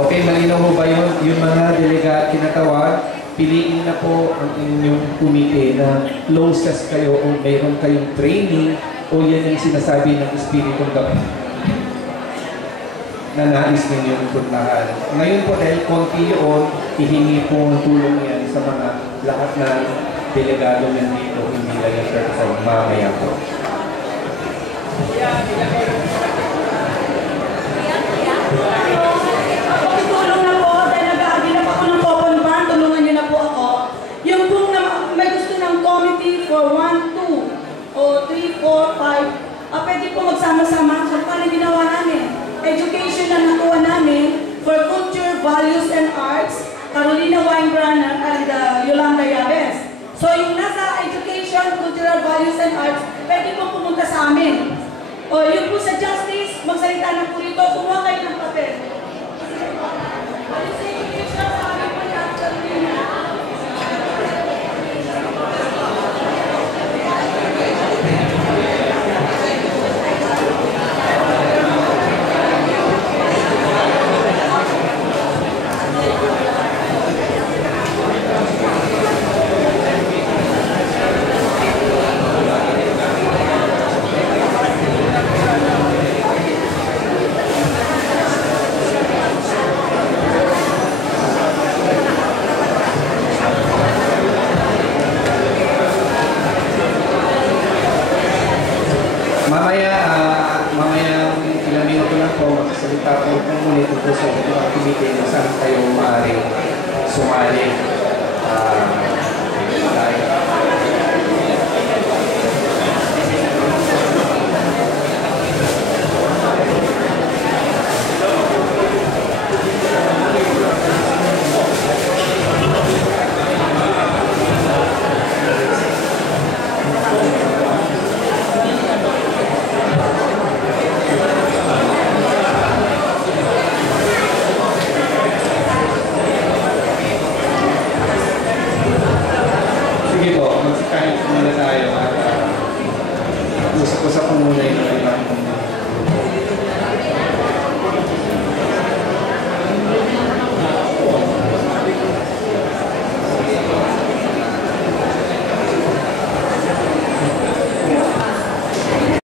Okay, malinaw mo ba yun? Yung mga delegate kinatawag, piliin na po ang inyong komite na closest kayo o mayroon kayong training o yan yung sinasabi ng Espiritong Gabi na nais ninyong puntahan. Ngayon po dahil konti yun, hihingi po ang tulong yan sa mga lahat ng delegado nandito, hindi lang yung church sa mamaya po. Tulong na po, dahil nag-aagi na po ako ng coupon band, tulungan niyo na po ako. Yung kung may gusto ng committee for 1, 2, o 3, 4, 5, pwede po magsama-sama. So, paano ginawa namin? Education na nakuha namin for culture, values, and arts, Carolina Weinbrenner and Yolanda Yabes. So, yung nasa education, cultural values, and arts, pwede po pumunta sa amin. O, yung po sa justice, magsalita na po rito, kumuha kayo ng papel. Mamaya ilang minuto lang po, magsasalita po kung muli po sa mga komite na saan kayo maaaring sumali.